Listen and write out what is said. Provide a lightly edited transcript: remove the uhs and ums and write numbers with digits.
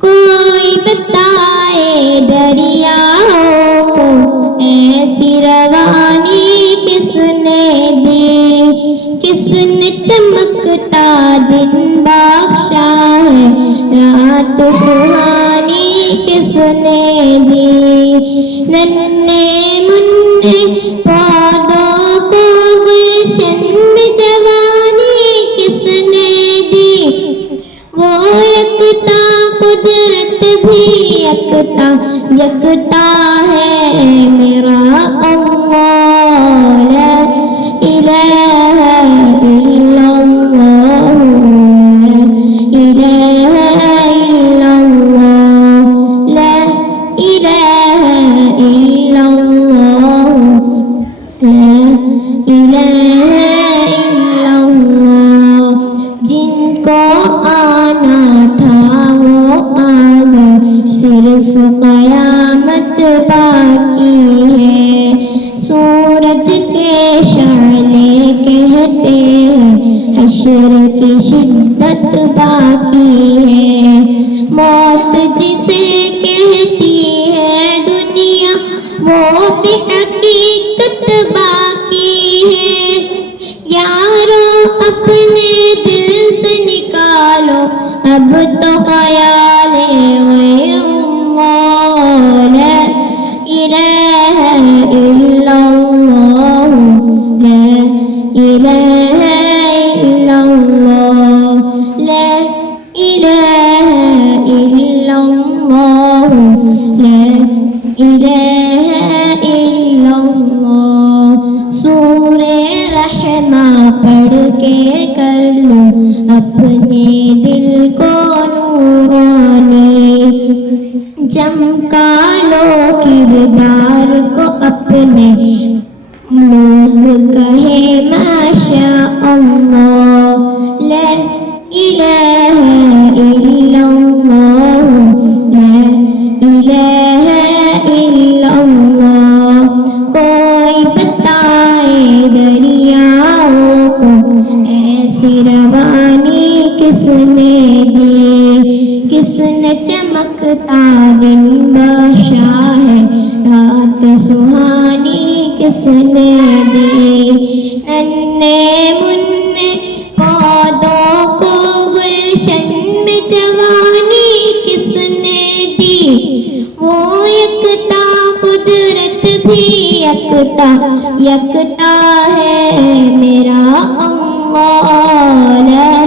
کوئی بتائے دریاؤں کو ایسی روانی کس نے دی، کس نے چمکتا دن بخشا ہے، رات سہانی کس نے دی، ننھے منھے پودوں کو گلشن میں جوانی کس نے دی، وہ یکتا قدرت بھی یکتا یکتا ہے میرا اللہ، لا الہ الا اللہ، لا الہ الا اللہ، لا الہ الا اللہ، لا الہ الا اللہ، جن کو آنا تھا وہ آ گئے، صرف قیامت باقی ہے، سورج کے شعلے کہتے ہیں حشر کی شدت باقی ہے، موت جسے کہتی ہے دنیا وہ بھی حقیقت باقی ہے، یارو اپنے دل سے نکالو اب تو خیال غیر اللہ، لا الہ الا اللہ، لا الہ الا اللہ، لا الہ الا اللہ، لا الہ الا اللہ، سورہ رحمہ پڑھ کے کر لو اپنے دل کو نورانی، چمکا لو کردار کو اپنے، لوگ کہے ماشاء اللہ، لا الہ الا اللہ، لا الہ الا اللہ، کوئی بتائے دریاؤں کو ایسی روانی کس نے دی، کس نے چمکتا دن بخشا ہے، رات سہانی کس نے دی، ننھے منھے پودوں کو گلشن میں جوانی کس نے دی، وہ یکتا قدرت بھی یکتا یکتا ہے میرا اللہ، لا